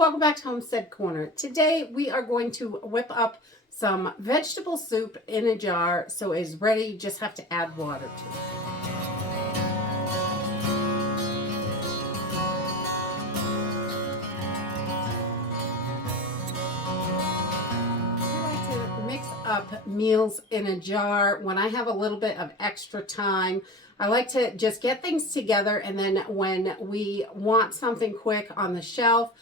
welcome back to Homestead Corner. Today we are going to whip up some vegetable soup in a jar so it's ready. You just have to add water to it. I like to mix up meals in a jar when I have a little bit of extra time. I like to just get things together, and then when we want something quick on the shelf,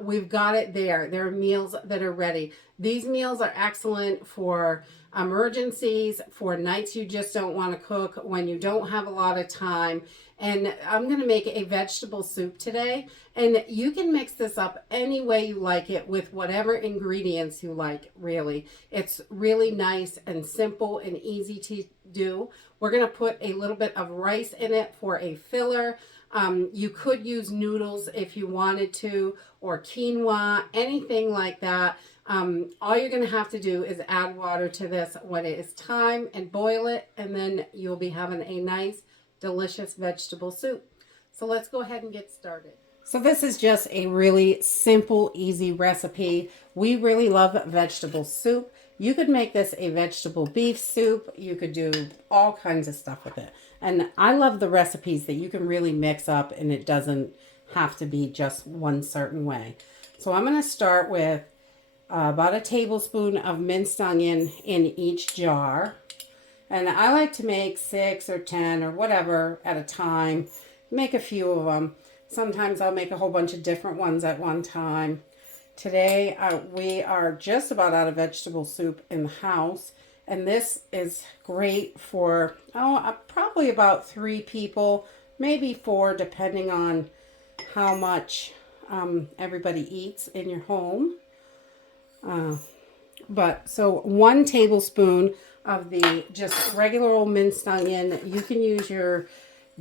we've got it there. There are meals that are ready. These meals are excellent for emergencies, for nights you just don't want to cook, when you don't have a lot of time. And I'm going to make a vegetable soup today. And you can mix this up any way you like it with whatever ingredients you like, really. It's really nice and simple and easy to do. We're going to put a little bit of rice in it for a filler. You could use noodles if you wanted to, or quinoa, anything like that. All you're going to have to do is add water to this when it is time and boil it, and then you'll be having a nice, delicious vegetable soup. So let's go ahead and get started. So this is just a really simple, easy recipe. We really love vegetable soup. You could make this a vegetable beef soup. You could do all kinds of stuff with it. And I love the recipes that you can really mix up and it doesn't have to be just one certain way. So I'm going to start with about a tablespoon of minced onion in each jar. And I like to make 6 or 10 or whatever at a time. Make a few of them. Sometimes I'll make a whole bunch of different ones at one time. Today we are just about out of vegetable soup in the house. And this is great for probably about 3 people, maybe 4, depending on how much everybody eats in your home. So 1 tablespoon of the just regular old minced onion. You can use your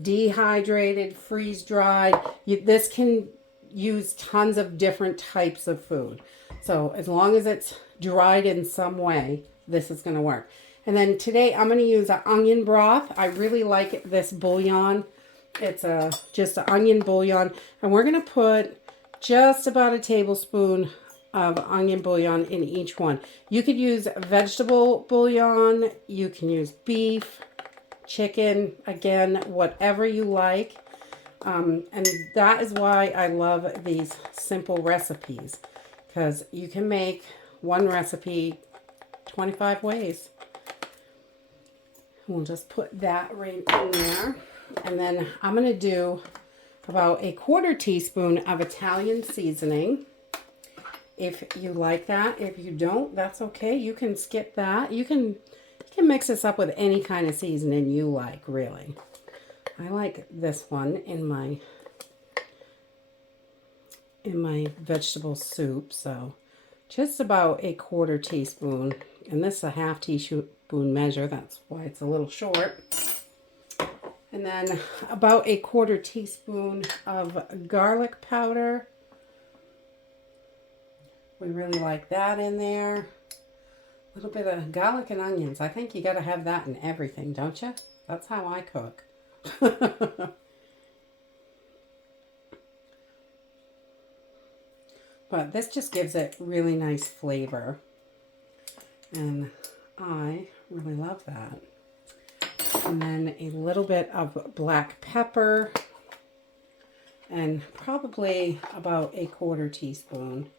dehydrated, freeze-dried. This can use tons of different types of food. So as long as it's dried in some way, this is going to work. And then today I'm going to use an onion broth. I really like this bouillon. It's just an onion bouillon. And we're going to put just about a tablespoon of onion bouillon in each one. You could use vegetable bouillon. You can use beef, chicken, again, whatever you like. And that is why I love these simple recipes, because you can make one recipe 25 ways. We'll just put that right in there. And then I'm going to do about a 1/4 teaspoon of Italian seasoning. If you like that. If you don't, that's okay. You can skip that. You can mix this up with any kind of seasoning you like, really. I like this one in my vegetable soup. So just about a 1/4 teaspoon. And this is a 1/2 teaspoon measure. That's why it's a little short. And then about a 1/4 teaspoon of garlic powder. We really like that in there. A little bit of garlic and onions. I think you got to have that in everything, don't you? That's how I cook. But this just gives it really nice flavor. And I really love that. And then a little bit of black pepper. And probably about a 1/4 teaspoon.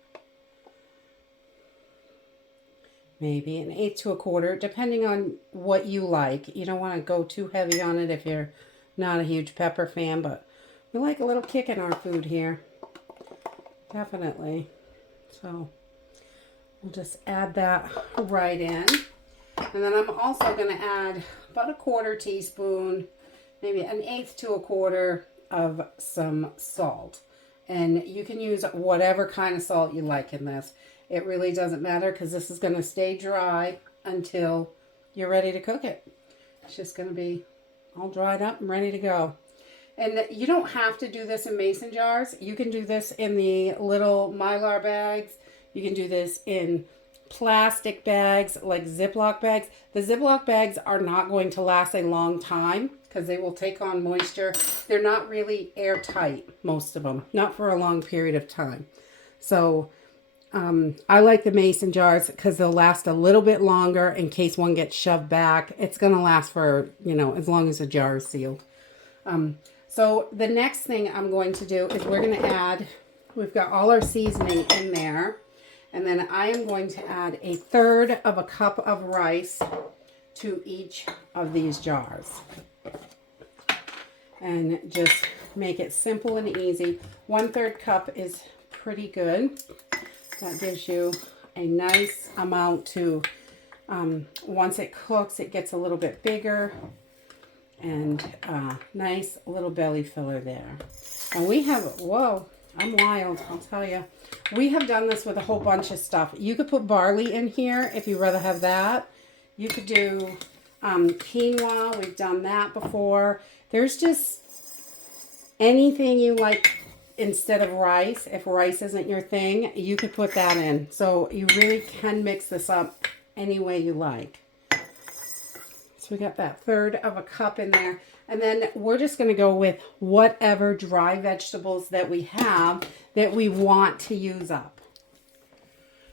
Maybe an 1/8 to a 1/4, depending on what you like. You don't want to go too heavy on it if you're not a huge pepper fan, but we like a little kick in our food here. Definitely. So we'll just add that right in. And then I'm also going to add about a 1/4 teaspoon, maybe an 1/8 to a 1/4 of some salt. And you can use whatever kind of salt you like in this. It really doesn't matter because this is going to stay dry until you're ready to cook it. It's just going to be all dried up and ready to go. And you don't have to do this in mason jars. You can do this in the little Mylar bags. You can do this in plastic bags, like Ziploc bags. The Ziploc bags are not going to last a long time because they will take on moisture. They're not really airtight, most of them. Not for a long period of time. So I like the mason jars because they'll last a little bit longer in case one gets shoved back. It's going to last for, you know, as long as the jar is sealed. So the next thing I'm going to do is we're going to add, we've got all our seasoning in there. And then I am going to add 1/3 of a cup of rice to each of these jars. And just make it simple and easy. 1/3 cup is pretty good. That gives you a nice amount to, once it cooks, it gets a little bit bigger. And nice little belly filler there. And we have, whoa, I'm wild, I'll tell you. We have done this with a whole bunch of stuff. You could put barley in here if you'd rather have that. You could do quinoa. We've done that before. There's just anything you like instead of rice. If rice isn't your thing, you could put that in. So you really can mix this up any way you like. So we got that 1/3 of a cup in there. And then we're just going to go with whatever dry vegetables that we have that we want to use up.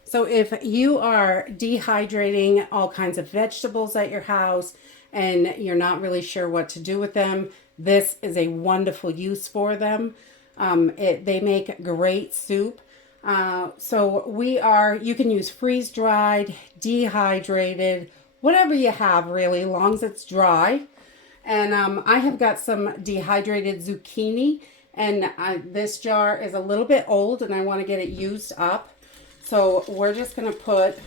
So if you are dehydrating all kinds of vegetables at your house and you're not really sure what to do with them, this is a wonderful use for them. They make great soup. You can use freeze-dried, dehydrated, whatever you have really, as long as it's dry. And I have got some dehydrated zucchini, and this jar is a little bit old and I want to get it used up. So we're just going to put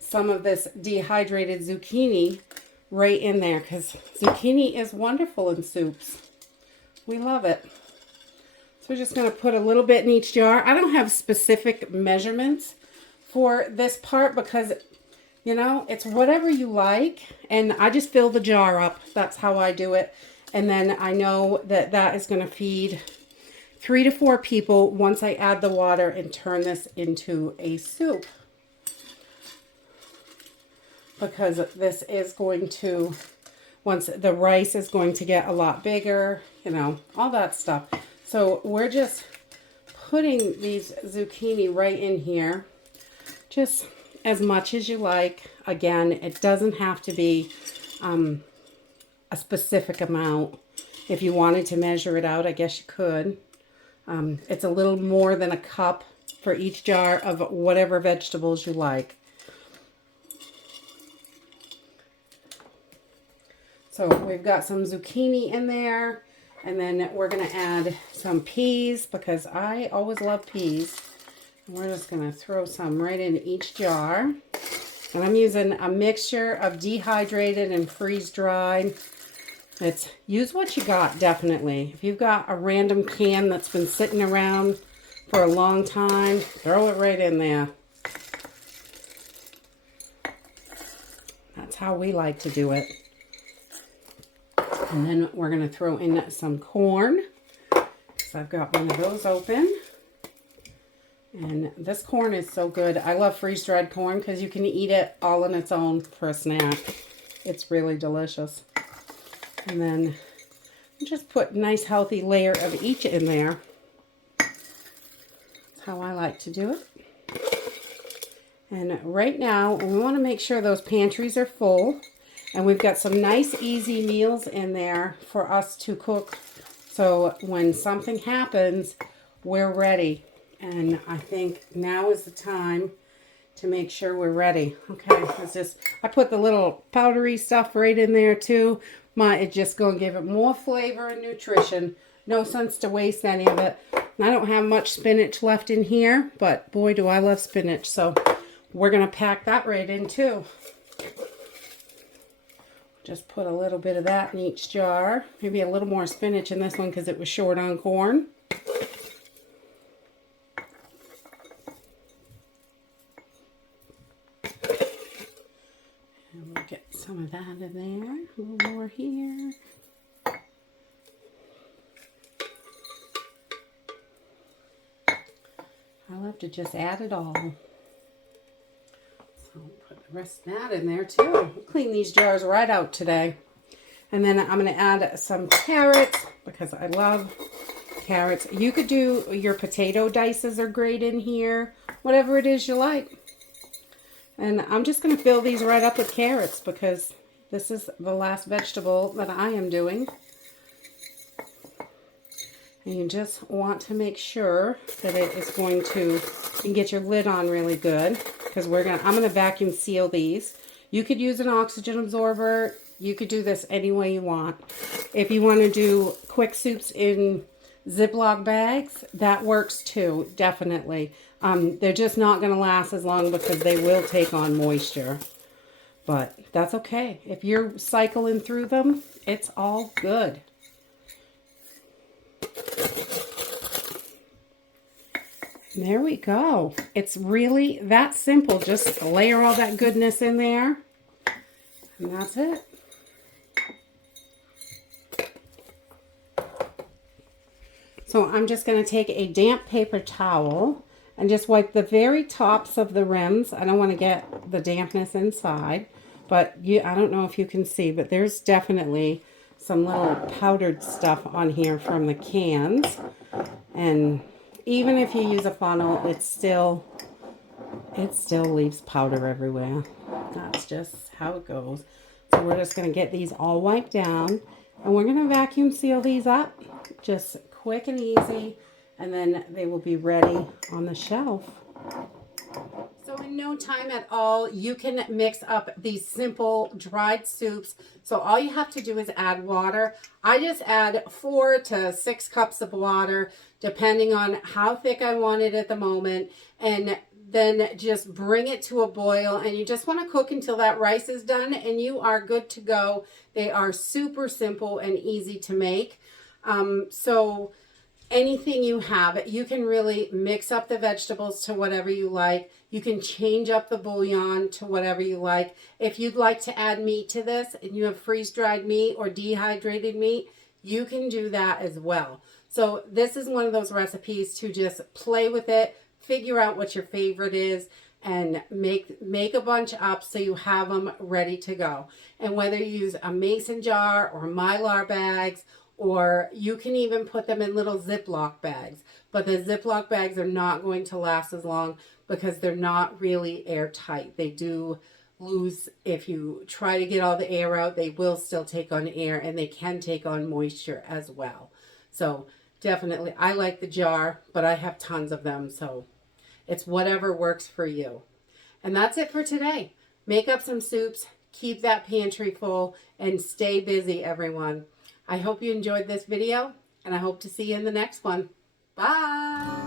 some of this dehydrated zucchini right in there because zucchini is wonderful in soups. We love it. So we're just going to put a little bit in each jar. I don't have specific measurements for this part because, you know, it's whatever you like. And I just fill the jar up. That's how I do it. And then I know that that is going to feed 3 to 4 people once I add the water and turn this into a soup. Because this is going to, once the rice is going to get a lot bigger, you know, all that stuff. So we're just putting these zucchini right in here. Just as much as you like. Again, it doesn't have to be a specific amount. If you wanted to measure it out, I guess you could. It's a little more than a cup for each jar of whatever vegetables you like. So we've got some zucchini in there, and then we're going to add some peas because I always love peas. We're just going to throw some right in each jar. And I'm using a mixture of dehydrated and freeze-dried. Use what you got, definitely. If you've got a random can that's been sitting around for a long time, throw it right in there. That's how we like to do it. And then we're going to throw in some corn. So I've got one of those open. And this corn is so good. I love freeze-dried corn because you can eat it all on its own for a snack. It's really delicious. And then just put a nice healthy layer of each in there. That's how I like to do it. And right now, we want to make sure those pantries are full. And we've got some nice easy meals in there for us to cook. So when something happens, we're ready. And I think now is the time to make sure we're ready. Okay, I put the little powdery stuff right in there too. It's just going to give it more flavor and nutrition. No sense to waste any of it. I don't have much spinach left in here, but boy, do I love spinach. So we're going to pack that right in too. Just put a little bit of that in each jar. Maybe a little more spinach in this one because it was short on corn. And we'll get some of that in there. A little more here. I love to just add it all. So I'll put the rest of that in there too. We'll clean these jars right out today. And then I'm going to add some carrots because I love carrots. You could do your potato dices are great in here. Whatever it is you like. And I'm just going to fill these right up with carrots because this is the last vegetable that I am doing. And you just want to make sure that it is going to, you can get your lid on really good because I'm going to vacuum seal these. You could use an oxygen absorber. You could do this any way you want. If you want to do quick soups in Ziploc bags, that works too, definitely. They're just not going to last as long because they will take on moisture. But that's okay. If you're cycling through them, it's all good. There we go. It's really that simple. Just layer all that goodness in there. And that's it. So I'm just going to take a damp paper towel and just wipe the very tops of the rims. I don't want to get the dampness inside, but I don't know if you can see, but there's definitely some little powdered stuff on here from the cans. And even if you use a funnel, it still leaves powder everywhere. That's just how it goes. So we're just going to get these all wiped down, and we're going to vacuum seal these up. Just quick and easy, and then they will be ready on the shelf. So in no time at all, you can mix up these simple dried soups. So all you have to do is add water. I just add 4 to 6 cups of water, depending on how thick I want it at the moment. And then just bring it to a boil, and you just want to cook until that rice is done, and you are good to go. They are super simple and easy to make. So anything you have, you can really mix up the vegetables to whatever you like. You can change up the bouillon to whatever you like. If you'd like to add meat to this and you have freeze-dried meat or dehydrated meat, you can do that as well. So this is one of those recipes to just play with it, figure out what your favorite is, and make a bunch up so you have them ready to go. And whether you use a mason jar or Mylar bags, or you can even put them in little Ziploc bags. But the Ziploc bags are not going to last as long because they're not really airtight. They do lose, if you try to get all the air out, they will still take on air, and they can take on moisture as well. So definitely, I like the jar, but I have tons of them, so it's whatever works for you. And that's it for today. Make up some soups, keep that pantry full, and stay busy, everyone. I hope you enjoyed this video, and I hope to see you in the next one. Bye!